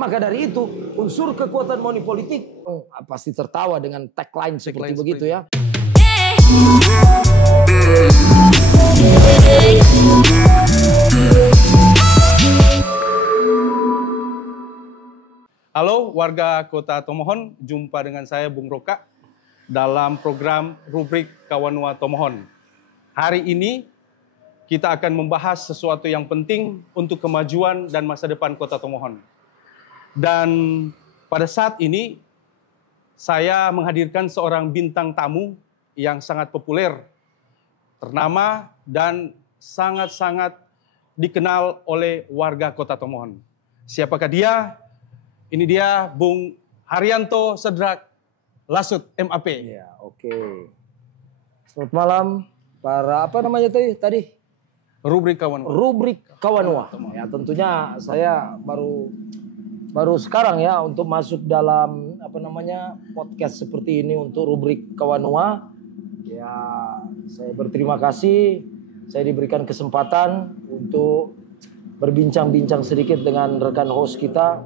Maka dari itu unsur kekuatan money politik pasti tertawa dengan tagline seperti begitu ya. Halo warga Kota Tomohon, jumpa dengan saya Bung Roka dalam program rubrik Kawanua Tomohon. Hari ini kita akan membahas sesuatu yang penting untuk kemajuan dan masa depan Kota Tomohon. Dan pada saat ini saya menghadirkan seorang bintang tamu yang sangat populer, ternama dan sangat-sangat dikenal oleh warga Kota Tomohon. Siapakah dia? Ini dia Bung Haryanto Sedrak Lasut MAP. Ya, oke. Selamat malam para apa namanya tadi? Rubrik Kawanua. Rubrik Kawanua. Ya, tentunya saya baru sekarang ya untuk masuk dalam podcast seperti ini untuk rubrik Kawanua. Ya, saya berterima kasih saya diberikan kesempatan untuk berbincang-bincang sedikit dengan rekan host kita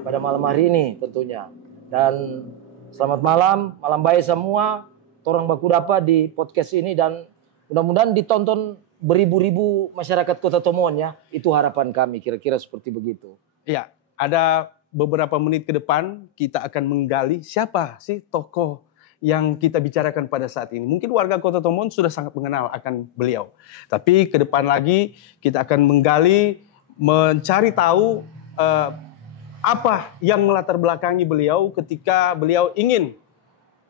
pada malam hari ini tentunya. Dan selamat malam baik semua. Torang baku dapat di podcast ini dan mudah-mudahan ditonton beribu-ribu masyarakat Kota Tomohon ya. Itu harapan kami kira-kira seperti begitu. Ya, ada beberapa menit ke depan kita akan menggali siapa sih tokoh yang kita bicarakan pada saat ini. Mungkin warga Kota Tomohon sudah sangat mengenal akan beliau. Tapi ke depan lagi kita akan menggali, mencari tahu apa yang melatar belakangi beliau ketika beliau ingin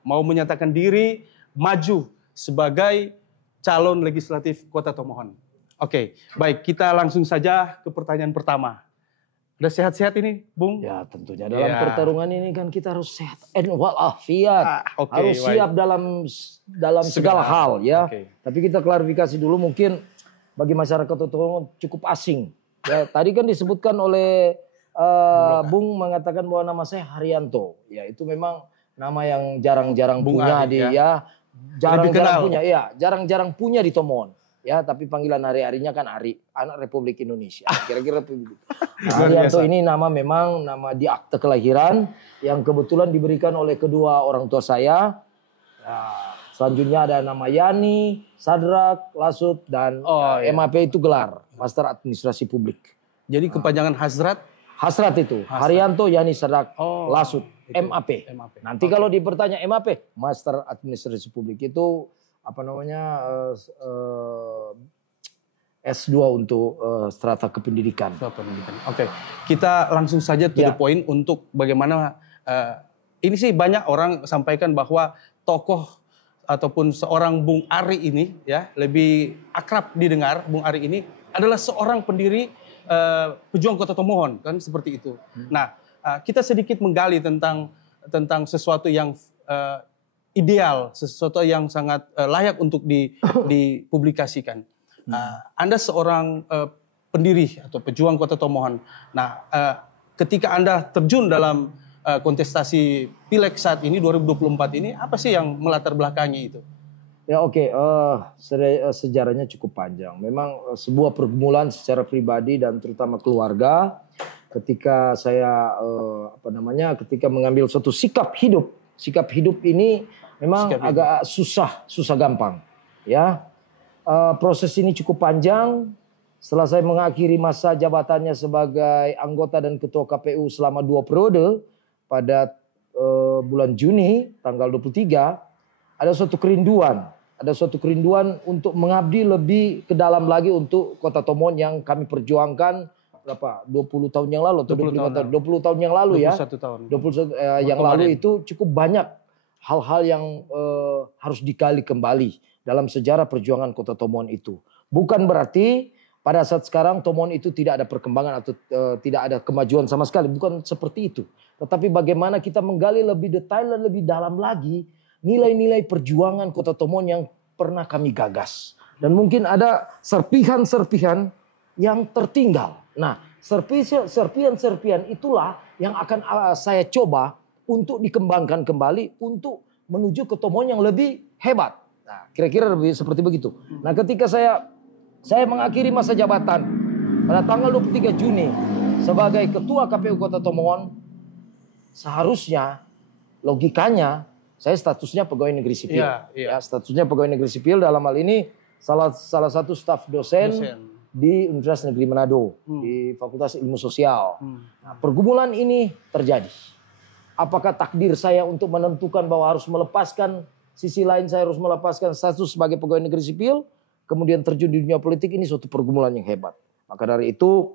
mau menyatakan diri maju sebagai calon legislatif Kota Tomohon. Oke, baik, kita langsung saja ke pertanyaan pertama. Udah sehat-sehat ini, Bung? Ya, tentunya dalam pertarungan ini kan kita harus sehat and walafiat. Harus siap dalam segala hal ya. Tapi kita klarifikasi dulu mungkin bagi masyarakat Kota Tomohon cukup asing. Ya, tadi kan disebutkan oleh Bung mengatakan bahwa nama saya Haryanto. Ya, itu memang nama yang jarang-jarang punya jarang-jarang punya di Tomohon. Ya, tapi panggilan hari-harinya kan Ari, anak Republik Indonesia. Kira-kira begitu. Haryanto ini nama di akte kelahiran yang kebetulan diberikan oleh kedua orang tua saya. Nah, selanjutnya ada nama Yani, Sadrak, Lasut dan MAP itu gelar Master Administrasi Publik. Jadi kepanjangan Hasrat itu, Haryanto Yani Sedrak Lasut MAP. Nanti kalau dipertanya MAP, Master Administrasi Publik itu S2 untuk strata kependidikan. Oke, kita langsung saja to the point untuk bagaimana ini sih banyak orang sampaikan bahwa tokoh ataupun seorang Bung Ari ini ya lebih akrab didengar Bung Ari ini adalah seorang pendiri pejuang Kota Tomohon kan seperti itu. Nah, kita sedikit menggali tentang sesuatu yang ideal, sesuatu yang sangat layak untuk dipublikasikan. Anda seorang pendiri atau pejuang Kota Tomohon. Nah, ketika Anda terjun dalam kontestasi Pileg saat ini 2024 ini, apa sih yang melatar belakangi itu? Ya oke, sejarahnya cukup panjang. Memang sebuah pergumulan secara pribadi dan terutama keluarga. Ketika saya ketika mengambil suatu sikap hidup. Sikap hidup ini memang agak susah gampang. Ya, proses ini cukup panjang. Setelah saya mengakhiri masa jabatannya sebagai anggota dan ketua KPU selama 2 periode pada bulan Juni tanggal 23. Ada suatu kerinduan untuk mengabdi lebih ke dalam lagi untuk Kota Tomohon yang kami perjuangkan 20 tahun yang lalu atau 20 tahun yang lalu ya. 21 tahun. 21 yang lalu itu cukup banyak hal-hal yang harus digali kembali dalam sejarah perjuangan Kota Tomohon itu. Bukan berarti pada saat sekarang Tomohon itu tidak ada perkembangan atau tidak ada kemajuan sama sekali, bukan seperti itu. Tetapi bagaimana kita menggali lebih detail dan lebih dalam lagi nilai-nilai perjuangan Kota Tomohon yang pernah kami gagas. Dan mungkin ada serpihan-serpihan yang tertinggal. Nah, serpihan-serpihan itulah yang akan saya coba untuk dikembangkan kembali untuk menuju ke Tomohon yang lebih hebat. Nah, kira-kira lebih seperti begitu. Nah, ketika saya mengakhiri masa jabatan pada tanggal 23 Juni sebagai ketua KPU Kota Tomohon, seharusnya logikanya saya statusnya pegawai negeri sipil. Ya, statusnya pegawai negeri sipil dalam hal ini salah satu staf dosen di Universitas Negeri Manado di Fakultas Ilmu Sosial. Nah, pergumulan ini terjadi. Apakah takdir saya untuk menentukan bahwa harus melepaskan sisi lain, saya harus melepaskan status sebagai pegawai negeri sipil, kemudian terjun di dunia politik, ini suatu pergumulan yang hebat. Maka dari itu,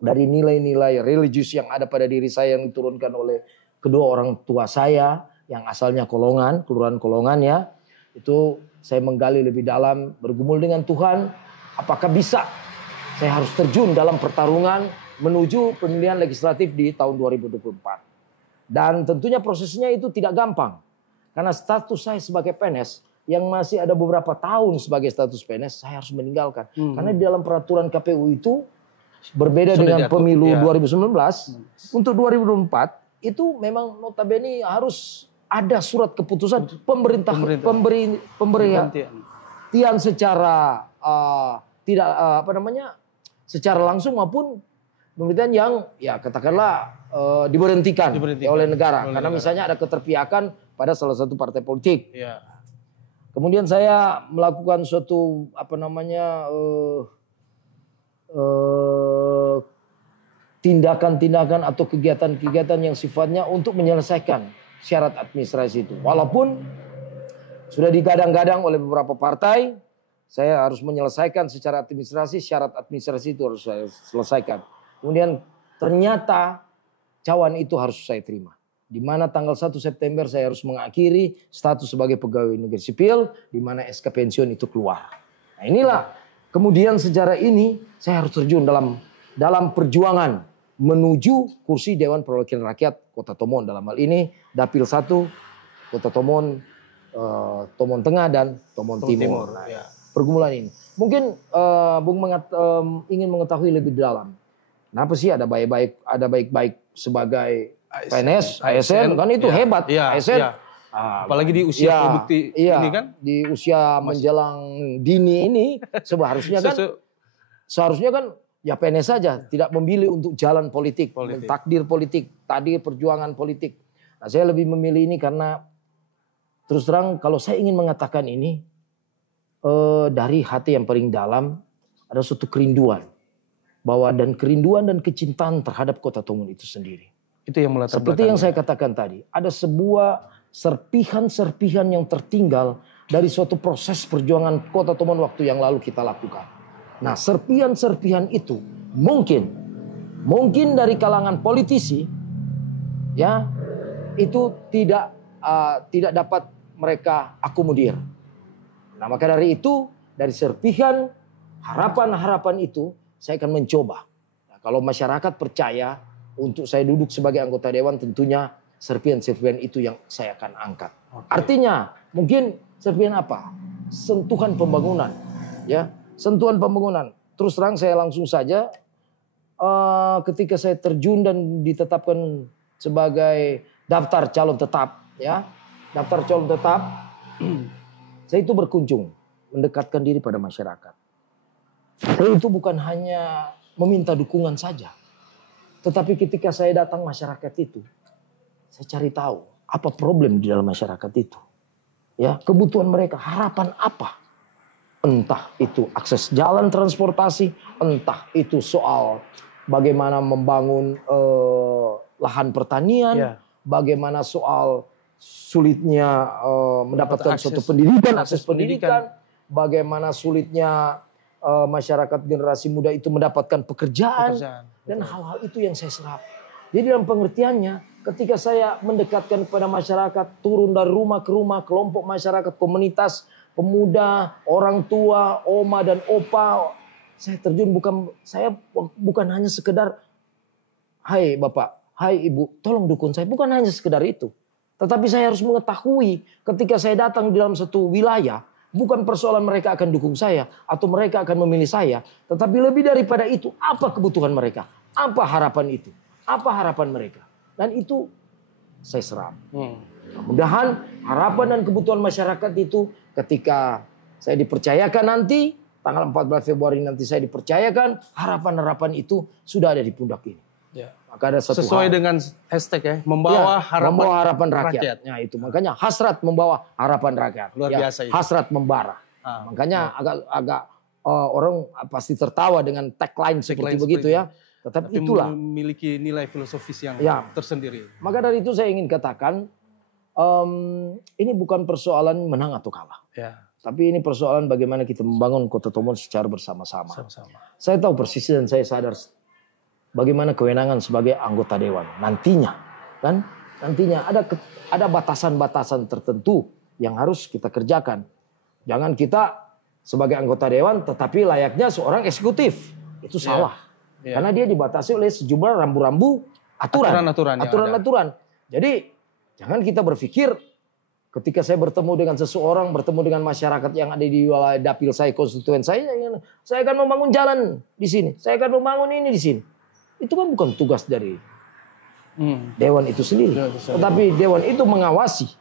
dari nilai-nilai religius yang ada pada diri saya yang diturunkan oleh kedua orang tua saya yang asalnya Kolongan, kelurahan Kolongan ya, itu saya menggali lebih dalam, bergumul dengan Tuhan, apakah bisa saya harus terjun dalam pertarungan menuju pemilihan legislatif di tahun 2024. Dan tentunya prosesnya itu tidak gampang. Karena status saya sebagai PNS yang masih ada beberapa tahun sebagai status PNS, saya harus meninggalkan. Karena di dalam peraturan KPU itu berbeda dengan pemilu 2019. Untuk 2024 itu memang notabene harus ada surat keputusan pemberhentian secara tidak secara langsung maupun pemerintahan yang ya katakanlah diberhentikan oleh negara karena misalnya ada keterpihakan pada salah satu partai politik. Ya. Kemudian saya melakukan suatu tindakan-tindakan atau kegiatan-kegiatan yang sifatnya untuk menyelesaikan syarat administrasi itu. Walaupun sudah digadang-gadang oleh beberapa partai, saya harus menyelesaikan secara administrasi, syarat administrasi itu harus saya selesaikan. Kemudian ternyata cawan itu harus saya terima. Di mana tanggal 1 September saya harus mengakhiri status sebagai pegawai negeri sipil, di mana SK pensiun itu keluar. Nah inilah kemudian sejarah ini saya harus terjun dalam perjuangan menuju kursi Dewan Perwakilan Rakyat Kota Tomohon, dalam hal ini Dapil 1 Kota Tomohon, Tomohon Tengah dan Tomohon Timur. Nah, ya. Pergumulan ini mungkin Bung ingin mengetahui lebih dalam. Kenapa sih ada baik-baik sebagai PNS, ASN kan itu hebat. Ya, ASN, ya. Apalagi di usia produktif ini kan. Di usia menjelang dini ini seharusnya kan ya PNS saja tidak memilih untuk jalan politik. Takdir politik, takdir perjuangan politik. Nah, saya lebih memilih ini karena terus terang kalau saya ingin mengatakan ini dari hati yang paling dalam ada suatu kerinduan. Dan kerinduan dan kecintaan terhadap Kota Tomohon itu sendiri. Itu yang melatar belakang. Seperti yang saya katakan tadi, ada sebuah serpihan-serpihan yang tertinggal dari suatu proses perjuangan Kota Tomohon waktu yang lalu kita lakukan. Nah, serpihan-serpihan itu mungkin dari kalangan politisi ya itu tidak dapat mereka akomodir. Nah, maka dari itu dari serpihan harapan-harapan itu saya akan mencoba. Nah, kalau masyarakat percaya untuk saya duduk sebagai anggota dewan, tentunya serpihan-serpihan itu yang saya akan angkat. Artinya mungkin serpihan apa? Sentuhan pembangunan, ya, sentuhan pembangunan. Terus terang saya langsung saja, ketika saya terjun dan ditetapkan sebagai daftar calon tetap, ya, daftar calon tetap, saya itu berkunjung, mendekatkan diri pada masyarakat. Saya itu bukan hanya meminta dukungan saja. Tetapi ketika saya datang masyarakat itu, saya cari tahu apa problem di dalam masyarakat itu. Ya, kebutuhan mereka, harapan apa? Entah itu akses jalan transportasi, entah itu soal bagaimana membangun lahan pertanian, bagaimana soal sulitnya mendapatkan suatu pendidikan, akses pendidikan, bagaimana sulitnya masyarakat generasi muda itu mendapatkan pekerjaan. Dan hal-hal itu yang saya serap. Jadi dalam pengertiannya ketika saya mendekatkan kepada masyarakat, turun dari rumah ke rumah, kelompok masyarakat, komunitas, pemuda, orang tua, oma dan opa, saya terjun bukan hanya sekedar hai bapak, hai ibu, tolong dukung saya, bukan hanya sekedar itu. Tetapi saya harus mengetahui ketika saya datang di dalam satu wilayah, bukan persoalan mereka akan dukung saya atau mereka akan memilih saya. Tetapi lebih daripada itu, apa kebutuhan mereka? Apa harapan itu? Apa harapan mereka? Dan itu saya serap. Mudah-mudahan harapan dan kebutuhan masyarakat itu ketika saya dipercayakan nanti, tanggal 14 Februari nanti saya dipercayakan, harapan-harapan itu sudah ada di pundak ini. Ya. Maka ada satu sesuai hal. dengan hashtag ya, membawa harapan rakyat. Nah, itu makanya hasrat membawa harapan rakyat. Luar biasa itu. Hasrat membara. Makanya agak orang pasti tertawa dengan tagline seperti begitu ya. Tetapi itulah memiliki nilai filosofis yang tersendiri. Maka dari itu saya ingin katakan ini bukan persoalan menang atau kalah. Ya. Tapi ini persoalan bagaimana kita membangun Kota Tomohon secara bersama-sama. Saya tahu persis dan saya sadar bagaimana kewenangan sebagai anggota dewan nantinya, kan? Nantinya ada batasan-batasan tertentu yang harus kita kerjakan. Jangan kita sebagai anggota dewan tetapi layaknya seorang eksekutif. Itu salah. Karena dia dibatasi oleh sejumlah rambu-rambu aturan. Jadi jangan kita berpikir ketika saya bertemu dengan seseorang, bertemu dengan masyarakat yang ada di wilayah dapil saya, konstituen saya akan membangun jalan di sini, saya akan membangun ini di sini. Itu kan bukan tugas dari dewan itu sendiri. Tetapi dewan itu mengawasi,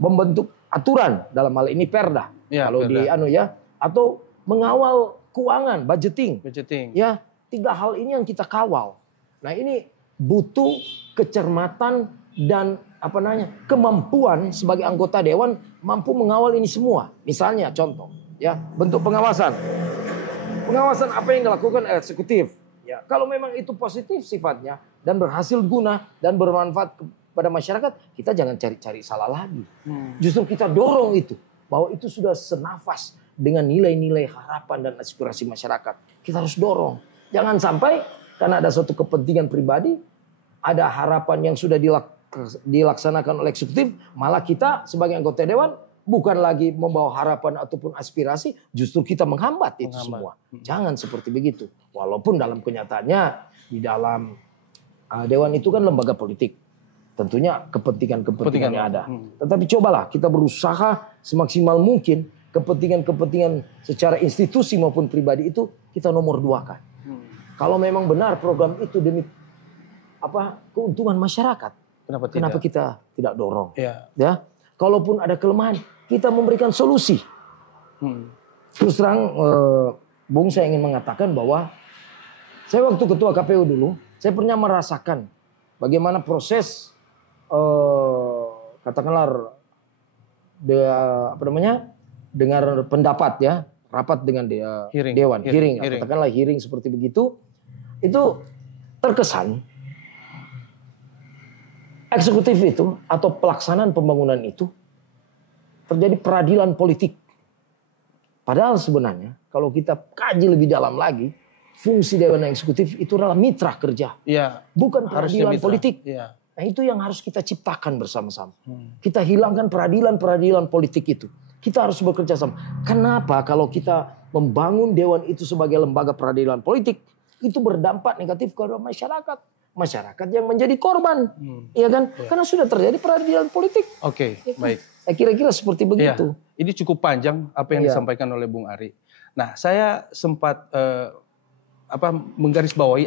membentuk aturan dalam hal ini perda. Kalau perda. Atau mengawal keuangan, budgeting. Ya, 3 hal ini yang kita kawal. Nah, ini butuh kecermatan dan kemampuan sebagai anggota dewan mampu mengawal ini semua. Misalnya contoh, ya, bentuk pengawasan. Pengawasan apa yang dilakukan eksekutif. Ya, kalau memang itu positif sifatnya dan berhasil guna dan bermanfaat kepada masyarakat, kita jangan cari-cari salah lagi. Justru kita dorong itu, bahwa itu sudah senafas dengan nilai-nilai harapan dan aspirasi masyarakat. Kita harus dorong. Jangan sampai karena ada suatu kepentingan pribadi, ada harapan yang sudah dilaksanakan oleh eksekutif, malah kita sebagai anggota dewan bukan lagi membawa harapan ataupun aspirasi, justru kita menghambat itu semua. Jangan seperti begitu. Walaupun dalam kenyataannya di dalam dewan itu kan lembaga politik. Tentunya kepentingan-kepentingannya ada. Tetapi cobalah kita berusaha semaksimal mungkin kepentingan-kepentingan secara institusi maupun pribadi itu kita nomor 2-kan. Kalau memang benar program itu demi keuntungan masyarakat, kenapa kita tidak dorong? Ya, kalaupun ada kelemahan, kita memberikan solusi. Terus terang, Bung, saya ingin mengatakan bahwa saya waktu ketua KPU dulu, saya pernah merasakan bagaimana proses katakanlah dengar pendapat ya, rapat dengan dewan, hearing. Katakanlah hearing seperti begitu, itu terkesan eksekutif itu atau pelaksanaan pembangunan itu terjadi peradilan politik. Padahal sebenarnya kalau kita kaji lebih dalam lagi, fungsi dewan eksekutif itu adalah mitra kerja, bukan peradilan politik. Nah, itu yang harus kita ciptakan bersama-sama. Kita hilangkan peradilan politik itu. Kita harus bekerja sama. Kenapa kalau kita membangun dewan itu sebagai lembaga peradilan politik, itu berdampak negatif kepada masyarakat. Masyarakat yang menjadi korban. Iya kan? Karena sudah terjadi peradilan politik. Baik. Kira-kira seperti begitu. Ini cukup panjang apa yang disampaikan oleh Bung Ari. Nah, saya sempat menggarisbawahi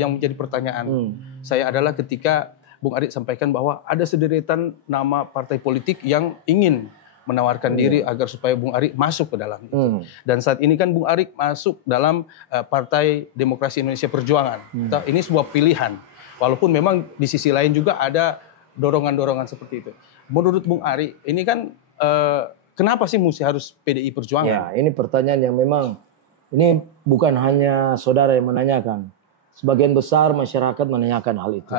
yang menjadi pertanyaan saya adalah ketika Bung Ari sampaikan bahwa ada sederetan nama partai politik yang ingin menawarkan diri agar supaya Bung Ari masuk ke dalam itu. Dan saat ini kan Bung Ari masuk dalam Partai Demokrasi Indonesia Perjuangan. Ini sebuah pilihan. Walaupun memang di sisi lain juga ada dorongan-dorongan seperti itu. Menurut Bung Ari, ini kan kenapa sih mesti harus PDI Perjuangan? Ya, ini pertanyaan yang memang ini bukan hanya saudara yang menanyakan. Sebagian besar masyarakat menanyakan hal itu.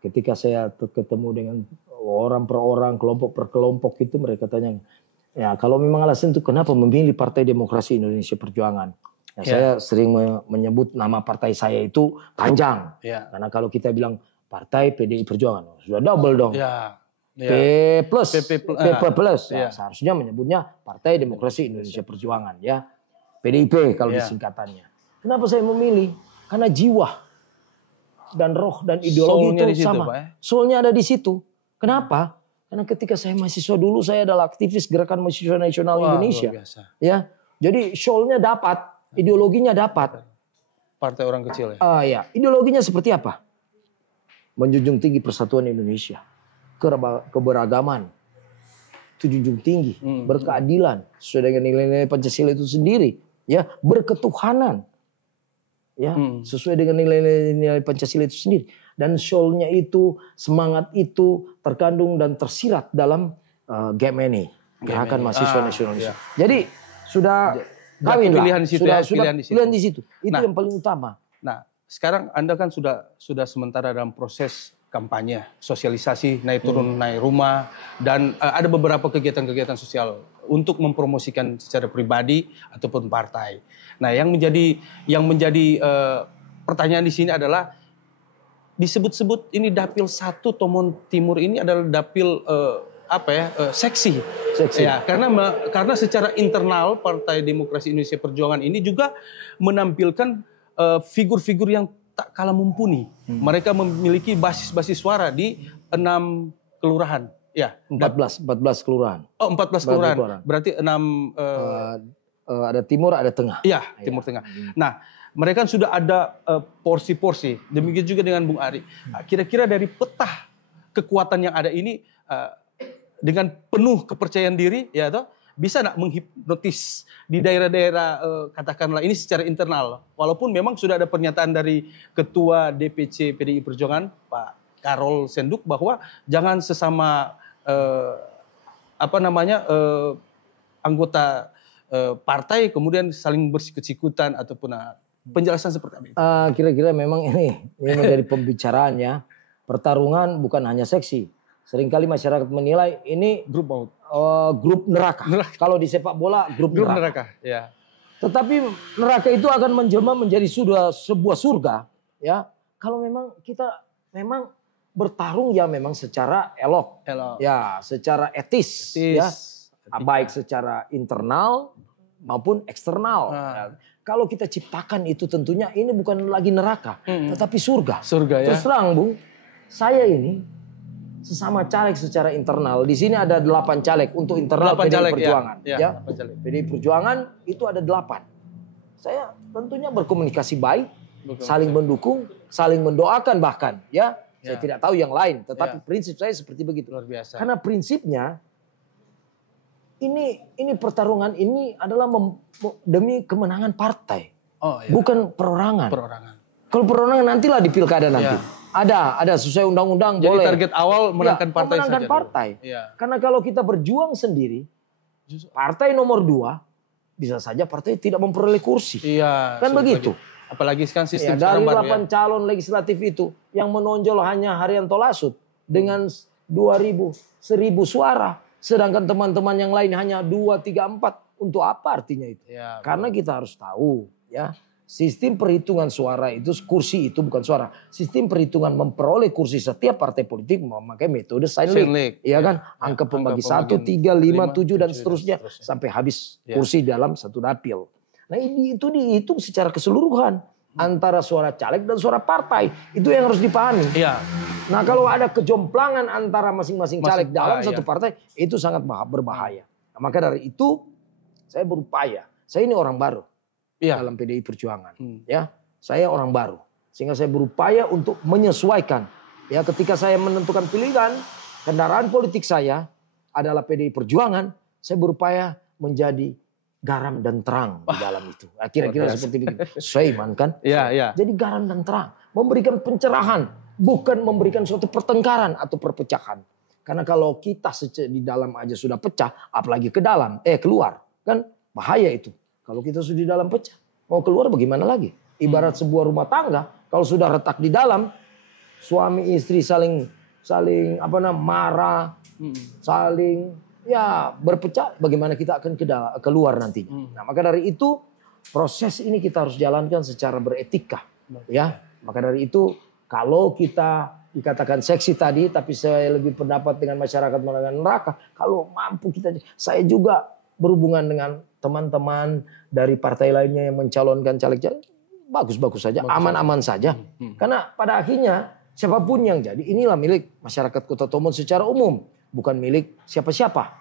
Ketika saya ketemu dengan orang per orang, kelompok per kelompok itu mereka tanya, ya kalau memang alasan itu kenapa memilih Partai Demokrasi Indonesia Perjuangan? Saya sering menyebut nama partai saya itu panjang. Karena kalau kita bilang Partai PDI Perjuangan, sudah double dong. P plus. Seharusnya menyebutnya Partai Demokrasi Indonesia Perjuangan. Ya, PDIP kalau disingkatannya. Kenapa saya memilih? Karena jiwa dan roh dan ideologi itu sama. Soulnya ada di situ. Kenapa? Karena ketika saya mahasiswa dulu saya adalah aktivis Gerakan Mahasiswa Nasional Indonesia. Ya, jadi soulnya dapat, ideologinya dapat. Partai orang kecil ya. Ya, ideologinya seperti apa? Menjunjung tinggi persatuan Indonesia, keberagaman, itu junjung tinggi, berkeadilan sesuai dengan nilai-nilai Pancasila itu sendiri, ya, berketuhanan. ya, sesuai dengan nilai-nilai Pancasila itu sendiri. Dan soulnya itu, semangat itu terkandung dan tersirat dalam GMNI, Gerakan Mahasiswa Nasionalis. Ya. Jadi sudah kawin lah, pilihan di situ, sudah pilihan di situ. Itu yang paling utama. Nah, sekarang Anda kan sudah sementara dalam proses kampanye, sosialisasi, naik turun naik rumah, dan ada beberapa kegiatan-kegiatan sosial untuk mempromosikan secara pribadi ataupun partai. Nah, yang menjadi pertanyaan di sini adalah disebut-sebut ini Dapil 1 Tomon Timur ini adalah dapil seksi. Ya, karena secara internal Partai Demokrasi Indonesia Perjuangan ini juga menampilkan figur-figur yang tak kalah mumpuni. Mereka memiliki basis suara di 6 kelurahan. Ya, 14 kelurahan. Oh, 14 kelurahan. Berarti 6 ada timur, ada tengah. Iya, timur tengah. Nah, mereka kan sudah ada porsi-porsi. Demikian juga dengan Bung Ari. Kira-kira dari peta kekuatan yang ada ini dengan penuh kepercayaan diri, ya toh, bisa nggak menghipnotis di daerah-daerah katakanlah ini secara internal, walaupun memang sudah ada pernyataan dari Ketua DPC PDI Perjuangan Pak Karol Senduk bahwa jangan sesama anggota partai kemudian saling bersikut-sikutan ataupun penjelasan seperti apa itu? Kira-kira memang ini menjadi pembicaraan ya. Pertarungan bukan hanya seksi. Seringkali masyarakat menilai ini grup neraka. Kalau di sepak bola grup neraka. Ya. Tetapi neraka itu akan menjelma menjadi sebuah surga, ya. Kalau memang kita memang bertarung ya memang secara elok. Ya, secara etis. Ya. Baik secara internal maupun eksternal. Ya. Kalau kita ciptakan itu tentunya ini bukan lagi neraka, tetapi surga. Surga ya. Terus terang, Bung, saya ini sesama caleg secara internal. Di sini ada 8 caleg untuk internal PDI Perjuangan. Ya. PDI Perjuangan itu ada 8. Saya tentunya berkomunikasi baik, saling mendukung, saling mendoakan bahkan. Ya, saya tidak tahu yang lain. Tetapi prinsip saya seperti begitu. Luar biasa. Karena prinsipnya ini pertarungan ini adalah demi kemenangan partai, bukan perorangan. Kalau perorangan nantilah di pilkada nanti. Ada sesuai undang-undang boleh. Jadi target awal menangkan partai saja. Menangkan partai. Karena kalau kita berjuang sendiri, partai nomor 2 bisa saja partai tidak memperoleh kursi. Kan begitu. Apalagi sekarang sistem dari 8 calon legislatif itu yang menonjol hanya Haryanto Lasut dengan 2.000, 1.000 suara. Sedangkan teman-teman yang lain hanya 2, 3, 4. Untuk apa artinya itu? Karena kita harus tahu ya. Sistem perhitungan suara itu, kursi itu bukan suara. Sistem perhitungan memperoleh kursi setiap partai politik memakai metode Seinlich. Ya kan? Angka pembagi 1, 3, 5, 7 dan seterusnya. Sampai habis kursi dalam satu dapil. Nah itu dihitung secara keseluruhan. Antara suara caleg dan suara partai. Itu yang harus dipahami. Nah kalau ada kejomplangan antara masing-masing caleg dalam satu partai. Itu sangat berbahaya. Nah, maka dari itu saya berupaya. Saya ini orang baru. Dalam PDI Perjuangan, ya saya orang baru, sehingga saya berupaya untuk menyesuaikan. Ya ketika saya menentukan pilihan kendaraan politik saya adalah PDI Perjuangan, saya berupaya menjadi garam dan terang di dalam itu. Kira-kira seperti itu. Sesuai iman kan? Jadi garam dan terang, memberikan pencerahan, bukan memberikan suatu pertengkaran atau perpecahan. Karena kalau kita di dalam aja sudah pecah, apalagi ke dalam, keluar, kan bahaya itu. Kalau kita sudah di dalam pecah, mau keluar bagaimana lagi? Ibarat sebuah rumah tangga, kalau sudah retak di dalam, suami istri saling marah, saling berpecah, bagaimana kita akan keluar nantinya. Nah, maka dari itu proses ini kita harus jalankan secara beretika, ya. Maka dari itu kalau kita dikatakan seksi tadi, tapi saya lebih pendapat dengan masyarakat mengenai neraka. Kalau mampu saya juga berhubungan dengan teman-teman dari partai lainnya yang mencalonkan caleg-caleg, bagus-bagus saja, aman-aman saja. Karena pada akhirnya siapapun yang jadi, inilah milik masyarakat Kota Tomon secara umum, bukan milik siapa-siapa.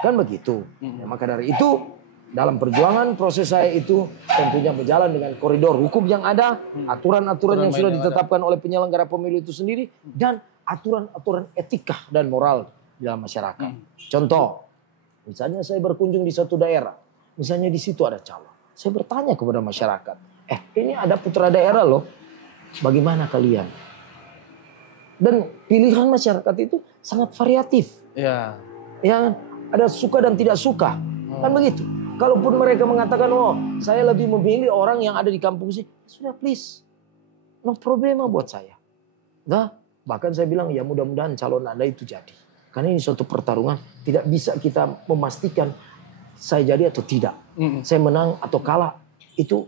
Kan begitu. Maka dari itu, dalam perjuangan proses saya itu tentunya berjalan dengan koridor hukum yang ada, aturan-aturan yang sudah ditetapkan oleh penyelenggara pemilu itu sendiri, dan aturan-aturan etika dan moral dalam masyarakat. Contoh, misalnya saya berkunjung di suatu daerah, misalnya di situ ada calon. Saya bertanya kepada masyarakat, ini ada putra daerah loh. Bagaimana kalian? Dan pilihan masyarakat itu sangat variatif. Ya. Ya, ada suka dan tidak suka. Kan begitu. Kalaupun mereka mengatakan, oh saya lebih memilih orang yang ada di kampung sih. Sudah please. No problema buat saya. Nah, bahkan saya bilang ya mudah-mudahan calon Anda itu jadi. Karena ini suatu pertarungan. Tidak bisa kita memastikan saya jadi atau tidak. Saya menang atau kalah. Itu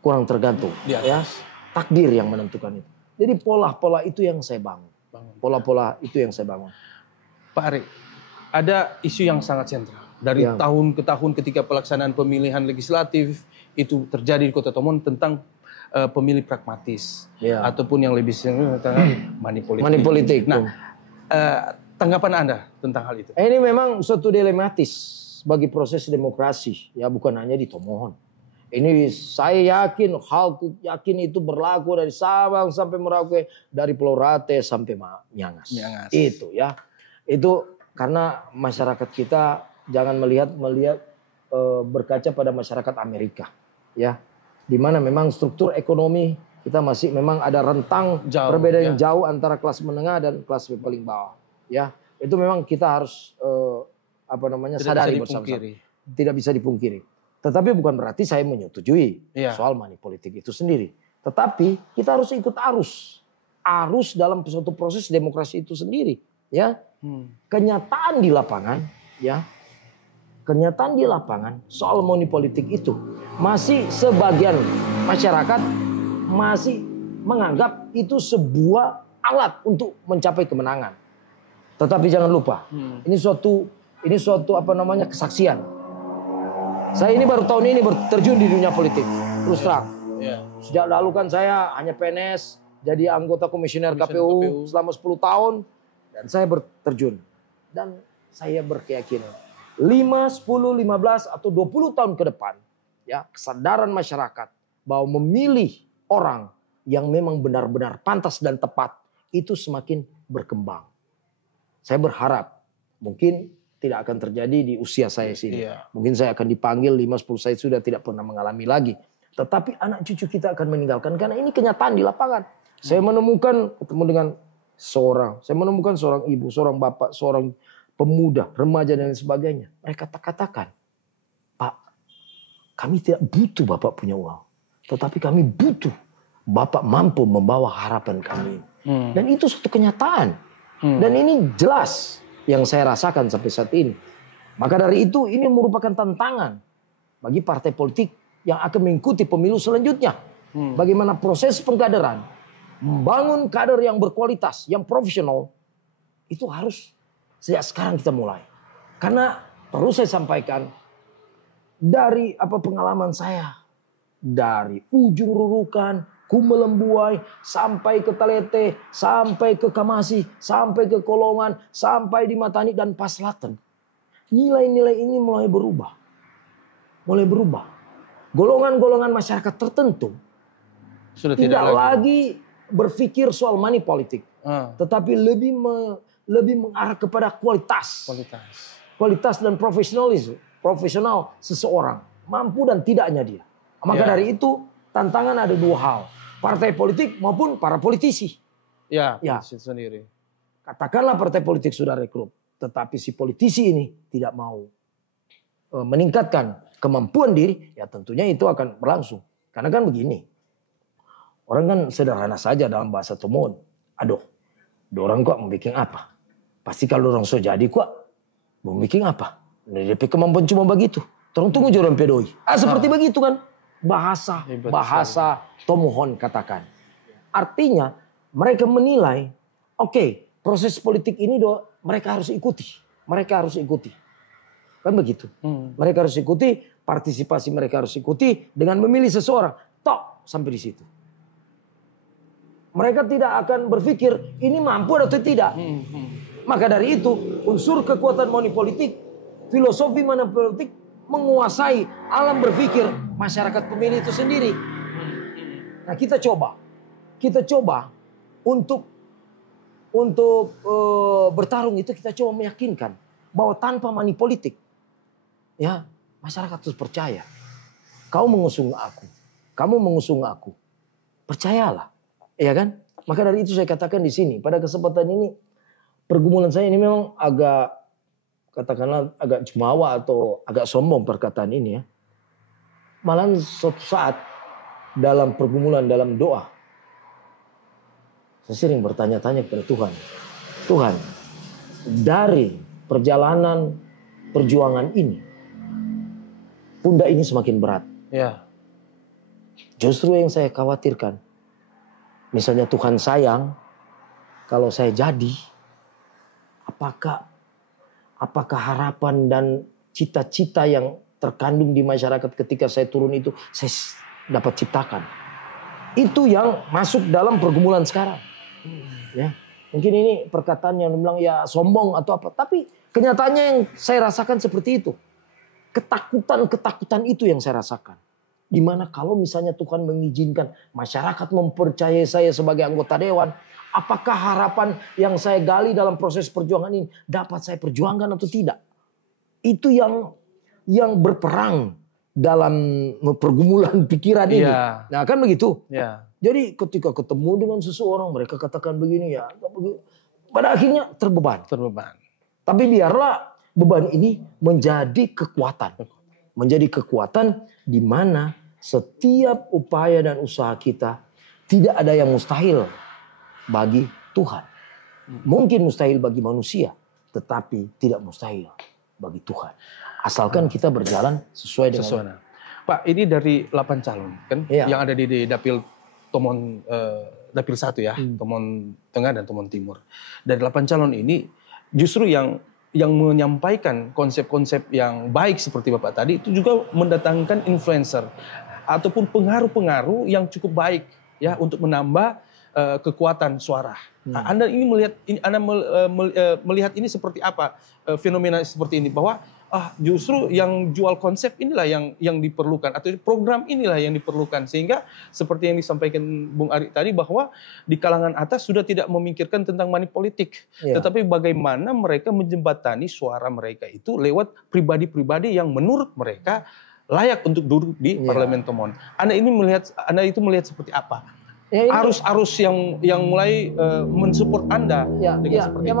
kurang tergantung. Ya, takdir yang menentukan itu. Jadi pola-pola itu yang saya bangun. Pola-pola itu yang saya bangun. Pak Ari, ada isu yang sangat sentral. Dari tahun ke tahun ketika pelaksanaan pemilihan legislatif itu terjadi di Kota Tomon tentang pemilih pragmatis. Ataupun yang lebih sering tentang money politik. Nah, tanggapan Anda tentang hal itu? Ini memang suatu dilematis bagi proses demokrasi. Ya bukan hanya di Tomohon. Ini saya yakin, yakin itu berlaku dari Sabang sampai Merauke, dari Pulau Rate sampai Miangas. Itu ya. Itu karena masyarakat kita jangan melihat berkaca pada masyarakat Amerika, ya. Di mana memang struktur ekonomi kita masih memang ada rentang perbedaan yang jauh antara kelas menengah dan kelas paling bawah, ya. Itu memang kita harus sadari bersama-sama. Tidak bisa dipungkiri. Tetapi bukan berarti saya menyetujui soal money politik itu sendiri. Tetapi kita harus ikut arus dalam suatu proses demokrasi itu sendiri, ya. Kenyataan di lapangan, ya. Kenyataan di lapangan soal money politik itu masih sebagian masyarakat masih menganggap itu sebuah alat untuk mencapai kemenangan. Tetapi jangan lupa, ini suatu kesaksian. Saya ini baru tahun ini terjun di dunia politik, terus terang. Sejak lalu kan saya hanya PNS, jadi anggota komisioner KPU selama 10 tahun. Dan saya terjun. Dan saya berkeyakinan 5, 10, 15 atau 20 tahun ke depan, ya, kesadaran masyarakat bahwa memilih orang yang memang benar-benar pantas dan tepat itu semakin berkembang. Saya berharap mungkin tidak akan terjadi di usia saya sini. Mungkin saya akan dipanggil 5-10, saya sudah tidak pernah mengalami lagi. Tetapi anak cucu kita akan meninggalkan karena ini kenyataan di lapangan. Saya ketemu dengan saya menemukan seorang ibu, seorang bapak, seorang pemuda, remaja dan lain sebagainya. Mereka katakan, Pak, kami tidak butuh Bapak punya uang. Tetapi kami butuh Bapak mampu membawa harapan kami. Dan itu suatu kenyataan. Dan ini jelas yang saya rasakan sampai saat ini. Maka dari itu ini merupakan tantangan bagi partai politik yang akan mengikuti pemilu selanjutnya. Bagaimana proses pengkaderan, membangun kader yang berkualitas, yang profesional, itu harus sejak sekarang kita mulai. Karena perlu saya sampaikan, dari pengalaman saya, dari ujung Rurukan, Kumelembuai, sampai ke Talete, sampai ke Kamasi, sampai ke Kolongan, sampai di Matani dan Paslaten. Nilai-nilai ini mulai berubah. Golongan-golongan masyarakat tertentu sudah tidak lagi berpikir soal money politik. Tetapi lebih mengarah kepada kualitas dan profesional seseorang. Mampu dan tidaknya dia. Maka dari itu tantangan ada dua hal. Partai politik maupun para politisi. Politisi sendiri. Katakanlah partai politik sudah rekrut. Tetapi si politisi ini tidak mau meningkatkan kemampuan diri. Ya tentunya itu akan berlangsung. Karena kan begini. Orang kan sederhana saja dalam bahasa Tomohon. Aduh, orang kok mau bikin apa? Pasti kalau orang so jadi kok mau bikin apa? DP kemampuan cuma begitu. Orang tunggu joran pedoi. Seperti begitu kan. Bahasa Tomohon katakan. Artinya mereka menilai, proses politik ini mereka harus ikuti. Kan begitu. Mereka harus ikuti, partisipasi mereka harus ikuti dengan memilih seseorang. Tok, sampai di situ. Mereka tidak akan berpikir ini mampu atau tidak. Maka dari itu unsur kekuatan money politik, filosofi money politik menguasai alam berpikir masyarakat pemilih itu sendiri. Nah kita coba untuk bertarung itu kita coba meyakinkan bahwa tanpa money politik, ya masyarakat harus percaya. Kau mengusung aku, kamu mengusung aku. Percayalah. Ya kan? Maka dari itu saya katakan di sini, pada kesempatan ini, pergumulan saya ini memang agak, katakanlah agak jumawa atau agak sombong perkataan ini ya. Malah suatu saat dalam pergumulan, dalam doa, saya sering bertanya-tanya kepada Tuhan. Tuhan, dari perjalanan perjuangan ini, pundak ini semakin berat. Ya. Justru yang saya khawatirkan, misalnya Tuhan sayang, kalau saya jadi, apakah harapan dan cita-cita yang terkandung di masyarakat ketika saya turun itu, saya dapat ciptakan. Itu yang masuk dalam pergumulan sekarang. Ya, mungkin ini perkataan yang bilang ya sombong atau apa, tapi kenyataannya yang saya rasakan seperti itu. Ketakutan itu yang saya rasakan. Dimana kalau misalnya Tuhan mengizinkan masyarakat mempercayai saya sebagai anggota dewan, apakah harapan yang saya gali dalam proses perjuangan ini dapat saya perjuangkan atau tidak? Itu yang berperang dalam pergumulan pikiran ini. Yeah. Nah kan begitu. Yeah. Jadi ketika ketemu dengan seseorang mereka katakan begini ya. Pada akhirnya terbeban. Tapi biarlah beban ini menjadi kekuatan. Menjadi kekuatan di mana setiap upaya dan usaha kita tidak ada yang mustahil bagi Tuhan. Mungkin mustahil bagi manusia. Tetapi tidak mustahil bagi Tuhan. Asalkan kita berjalan sesuai dengan. Pak, ini dari 8 calon kan Iya. yang ada di Dapil Tomon Dapil 1 ya, Tomon Tengah dan Tomon Timur. Dari 8 calon ini justru yang menyampaikan konsep-konsep yang baik seperti Bapak tadi itu juga mendatangkan influencer ataupun pengaruh-pengaruh yang cukup baik ya untuk menambah kekuatan suara. Anda ini melihat ini seperti apa fenomena seperti ini bahwa justru yang jual konsep inilah yang diperlukan atau program inilah yang diperlukan sehingga seperti yang disampaikan Bung Ari tadi bahwa di kalangan atas sudah tidak memikirkan tentang money politik, tetapi bagaimana mereka menjembatani suara mereka itu lewat pribadi-pribadi yang menurut mereka layak untuk duduk di Parlemen Tomon. Anda itu melihat seperti apa? Arus-arus yang mulai mensupport Anda dengan seperti itu.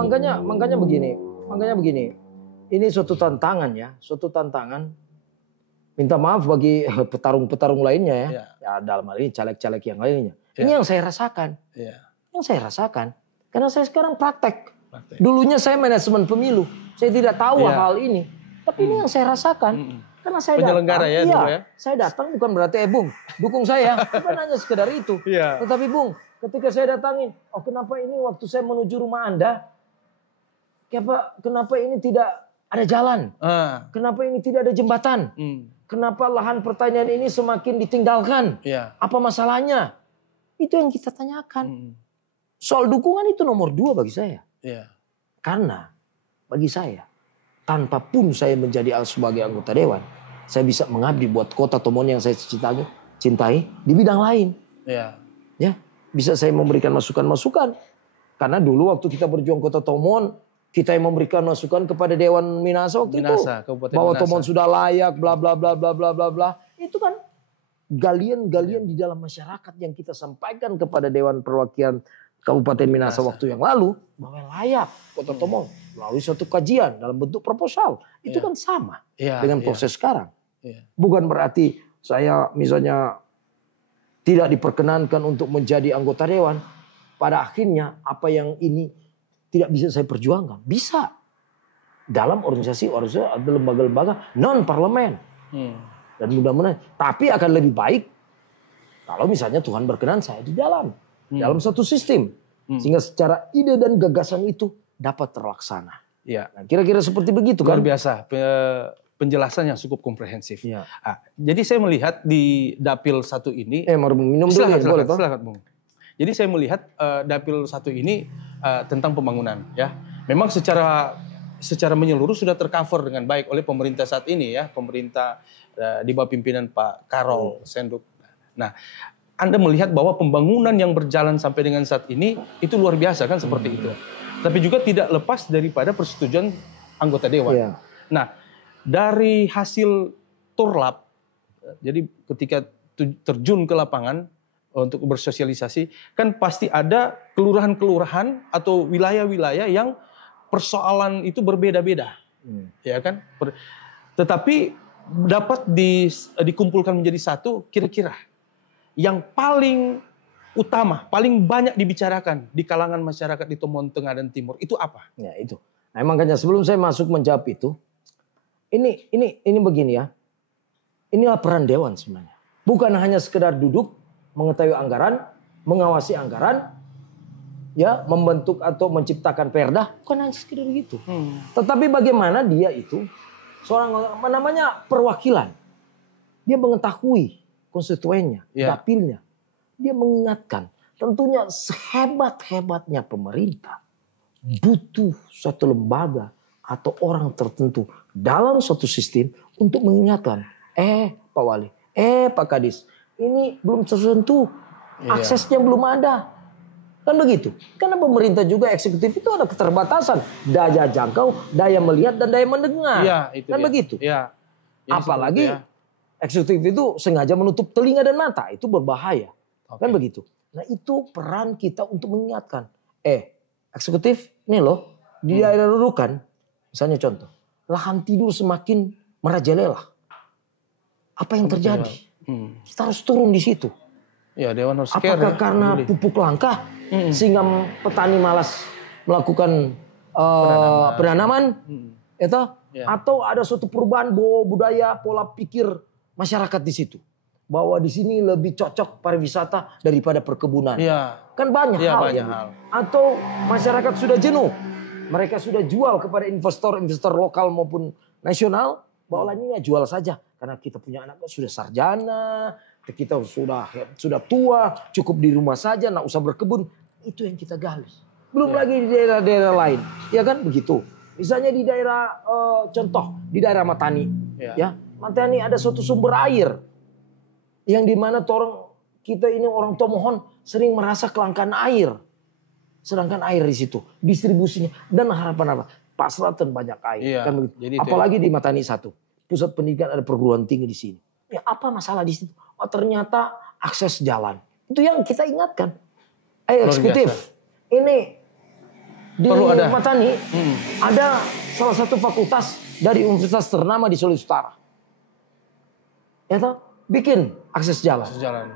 Makanya begini. Ini suatu tantangan ya, suatu tantangan. Minta maaf bagi petarung-petarung lainnya ya. Ya dalam hal ini caleg-caleg yang lainnya. Ini yang saya rasakan. Yang saya rasakan. Karena saya sekarang praktek. Dulunya saya manajemen pemilu. Saya tidak tahu hal ini. Tapi ini yang saya rasakan. Karena saya penyelenggara datang, dulu ya. Saya datang bukan berarti Bung, dukung saya. Bukan hanya sekedar itu. Tetapi Bung, ketika saya datangin, kenapa ini waktu saya menuju rumah Anda, kenapa ini tidak ada jalan? Kenapa ini tidak ada jembatan? Kenapa lahan pertanian ini semakin ditinggalkan? Apa masalahnya? Itu yang kita tanyakan. Soal dukungan itu nomor 2 bagi saya. Karena bagi saya, tanpa pun saya menjadi sebagai anggota dewan, saya bisa mengabdi buat kota Tomon yang saya cintai di bidang lain. Ya, bisa saya memberikan masukan-masukan. Karena dulu waktu kita berjuang kota Tomon, kita yang memberikan masukan kepada Dewan Minasa waktu itu. Bahwa Tomon sudah layak, bla bla bla bla bla bla bla. Itu kan galian-galian di dalam masyarakat yang kita sampaikan kepada Dewan Perwakilan Kabupaten Minasa waktu yang lalu. Bahwa layak kota Tomon. Melalui suatu kajian dalam bentuk proposal. Itu kan sama dengan proses sekarang. Bukan berarti saya misalnya tidak diperkenankan untuk menjadi anggota Dewan. Pada akhirnya apa yang ini tidak bisa saya perjuangkan. Bisa. Dalam organisasi atau lembaga-lembaga non-parlemen. Dan mudah-mudahan. Tapi akan lebih baik. Kalau misalnya Tuhan berkenan saya di dalam satu sistem. Sehingga secara ide dan gagasan itu dapat terlaksana. Nah, kira-kira seperti begitu kan. Luar biasa. Penjelasan yang cukup komprehensif. Jadi saya melihat di Dapil 1 ini. Minum dulu ya. Silakan Bung. Jadi saya melihat Dapil 1 ini tentang pembangunan ya. Memang secara menyeluruh sudah tercover dengan baik oleh pemerintah saat ini ya, pemerintah di bawah pimpinan Pak Karol Senduk. Nah, Anda melihat bahwa pembangunan yang berjalan sampai dengan saat ini itu luar biasa kan seperti itu. Tapi juga tidak lepas daripada persetujuan anggota dewan. Nah, dari hasil turlap, jadi ketika terjun ke lapangan untuk bersosialisasi, kan pasti ada kelurahan-kelurahan atau wilayah-wilayah yang persoalan itu berbeda-beda, ya kan? Tetapi dapat dikumpulkan menjadi satu, kira-kira yang paling utama, paling banyak dibicarakan di kalangan masyarakat di Tomohon Tengah dan Timur itu apa? Ya itu. Nah, makanya sebelum saya masuk menjawab itu, ini begini ya. Inilah peran dewan sebenarnya. Bukan hanya sekedar duduk mengetahui anggaran, mengawasi anggaran, ya membentuk atau menciptakan perda, bukan hanya sekedar gitu. Tetapi bagaimana dia itu seorang namanya perwakilan, dia mengetahui konstituennya, dapilnya, dia mengingatkan. Tentunya sehebat-hebatnya pemerintah butuh suatu lembaga atau orang tertentu dalam suatu sistem untuk mengingatkan, Pak Wali, Pak Kadis, ini belum tersentuh, aksesnya belum ada. Kan begitu. Karena pemerintah juga eksekutif itu ada keterbatasan. Daya jangkau, daya melihat, dan daya mendengar. Ya, itu kan dia. Begitu. Ya. Apalagi eksekutif itu sengaja menutup telinga dan mata. Itu berbahaya. Kan begitu. Nah itu peran kita untuk mengingatkan. Eksekutif ini loh. Di daerah Nunukan. Misalnya contoh. Lahan tidur semakin merajalela. Apa yang terjadi? Kita harus turun di situ. Ya, Dewan harus apakah karena pupuk langka sehingga petani malas melakukan penanaman, atau ada suatu perubahan budaya pola pikir masyarakat di situ bahwa di sini lebih cocok pariwisata daripada perkebunan. Kan banyak hal. Atau masyarakat sudah jenuh, mereka sudah jual kepada investor lokal maupun nasional bahwa ini jual saja karena kita punya anak sudah sarjana. Kita sudah tua, cukup di rumah saja, nggak usah berkebun. Itu yang kita gali. Belum lagi di daerah-daerah lain, ya kan begitu. Misalnya di daerah contoh di daerah Matani, ya Matani ada suatu sumber air yang dimana kita ini orang Tomohon sering merasa kelangkaan air, sedangkan air di situ distribusinya dan harapan apa? Pak Selatan banyak air, kan begitu. Jadi apalagi di Matani satu pusat pendidikan ada perguruan tinggi di sini. Ya apa masalah di situ? Oh ternyata akses jalan. Itu yang kita ingatkan. Eksekutif. Ini di Matani ada salah satu fakultas dari universitas ternama di Sulawesi Utara. Ya toh? Bikin akses jalan.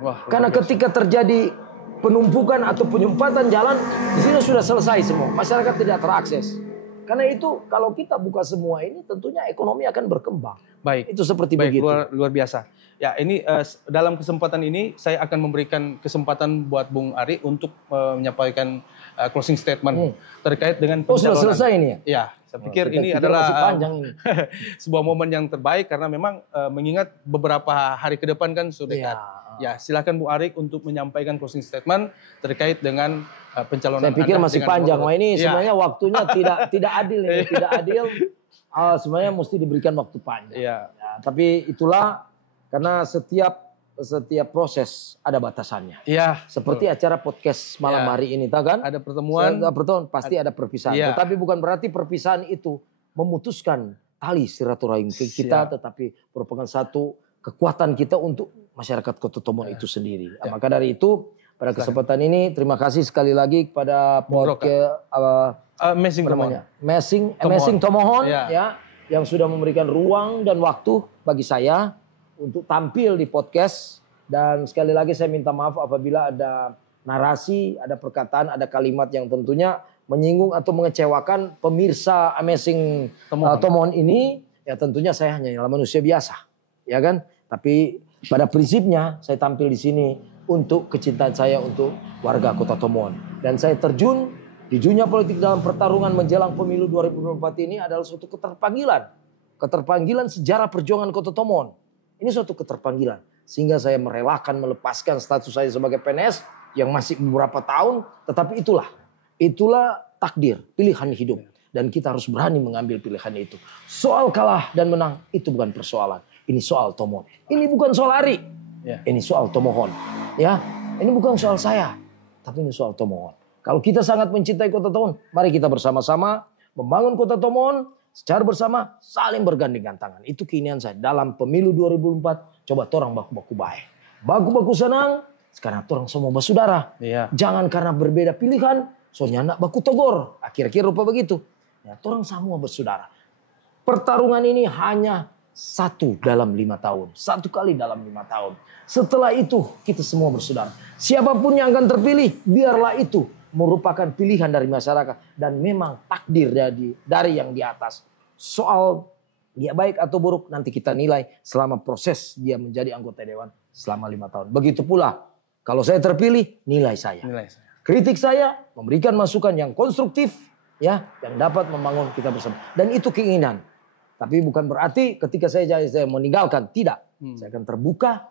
Wah, karena ketika terjadi penumpukan atau penyempatan jalan, di sini sudah selesai semua. Masyarakat tidak terakses. Karena itu kalau kita buka semua ini tentunya ekonomi akan berkembang. Baik. Itu seperti begitu. Luar biasa. Ya ini dalam kesempatan ini saya akan memberikan kesempatan buat Bung Ari untuk menyampaikan closing statement terkait dengan pencalonan. Sudah selesai ini ya? Ya, saya pikir ini adalah sebuah momen yang terbaik karena memang mengingat beberapa hari ke depan kan sudah dekat. Ya, silakan Bu Arik untuk menyampaikan closing statement terkait dengan pencalonan. Saya pikir masih panjang. Wah ini sebenarnya waktunya tidak adil ini, tidak adil. Sebenarnya mesti diberikan waktu panjang. Ya, tapi itulah karena setiap proses ada batasannya. Iya. Seperti acara podcast malam hari ini, tahu kan? Ada pertemuan. Pasti ada perpisahan. Tetapi bukan berarti perpisahan itu memutuskan tali silaturahim kita, tetapi merupakan satu kekuatan kita untuk masyarakat Kota Tomohon itu sendiri. Maka dari itu pada kesempatan ini terima kasih sekali lagi kepada Amazing Tomohon ya yang sudah memberikan ruang dan waktu bagi saya untuk tampil di podcast. Dan sekali lagi saya minta maaf apabila ada narasi, ada perkataan, ada kalimat yang tentunya menyinggung atau mengecewakan pemirsa Amazing Tomohon ini. Ya tentunya saya hanya manusia biasa, ya kan? Tapi pada prinsipnya saya tampil di sini untuk kecintaan saya untuk warga Kota Tomohon. Dan saya terjun di dunia politik dalam pertarungan menjelang pemilu 2024 ini adalah suatu keterpanggilan. Keterpanggilan sejarah perjuangan Kota Tomohon. Ini suatu keterpanggilan. Sehingga saya merelakan melepaskan status saya sebagai PNS yang masih beberapa tahun. Tetapi itulah takdir, pilihan hidup. Dan kita harus berani mengambil pilihan itu. Soal kalah dan menang itu bukan persoalan. Ini soal Tomohon. Ini bukan soal Ari. Ini soal Tomohon. Ya, ini bukan soal saya. Tapi ini soal Tomohon. Kalau kita sangat mencintai Kota Tomohon, mari kita bersama-sama membangun Kota Tomohon secara bersama, saling bergandengan tangan. Itu keinginan saya. Dalam pemilu 2024, coba torang baku-baku baik. Baku-baku senang, sekarang orang semua bersaudara. Iya. Jangan karena berbeda pilihan, soalnya nak baku togor. Akhir-akhir rupa begitu. Ya, orang semua bersaudara. Pertarungan ini hanya 1 dalam 5 tahun. 1 kali dalam 5 tahun. Setelah itu kita semua bersaudara. Siapapun yang akan terpilih, biarlah itu merupakan pilihan dari masyarakat. Dan memang takdir dari yang di atas. Soal dia baik atau buruk nanti kita nilai selama proses dia menjadi anggota dewan selama 5 tahun. Begitu pula kalau saya terpilih, nilai saya. Kritik saya, memberikan masukan yang konstruktif, ya, yang dapat membangun kita bersama. Dan itu keinginan. Tapi bukan berarti ketika saya meninggalkan, tidak. Saya akan terbuka,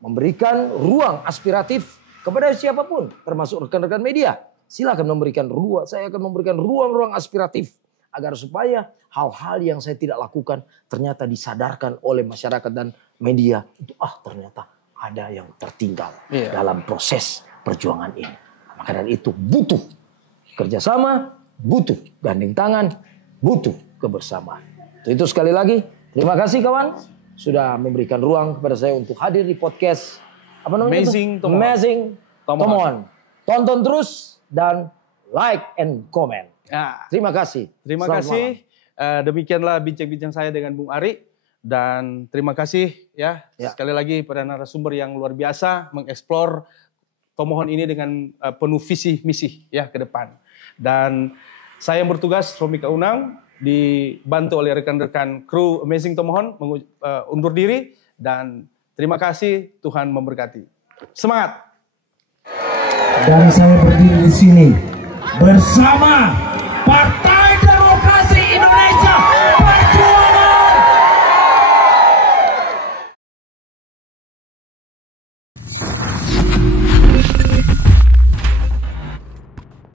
memberikan ruang aspiratif kepada siapapun, termasuk rekan-rekan media. Silakan memberikan ruang, saya akan memberikan ruang-ruang aspiratif agar supaya hal-hal yang saya tidak lakukan ternyata disadarkan oleh masyarakat dan media. Itu ternyata ada yang tertinggal dalam proses perjuangan ini. Maka dari itu butuh kerjasama, butuh gandeng tangan, butuh kebersamaan. Itu sekali lagi, terima kasih kawan sudah memberikan ruang kepada saya untuk hadir di podcast Amazing Tomohon. Tonton terus dan like and comment. Ya. Terima kasih. Terima kasih. Demikianlah bincang-bincang saya dengan Bung Ari, dan terima kasih ya sekali lagi pada narasumber yang luar biasa mengeksplor Tomohon ini dengan penuh visi misi ya ke depan. Dan saya yang bertugas Romi Kaunang dibantu oleh rekan-rekan kru Amazing Tomohon undur diri, dan terima kasih, Tuhan memberkati. Semangat. Dan saya berdiri di sini bersama Partai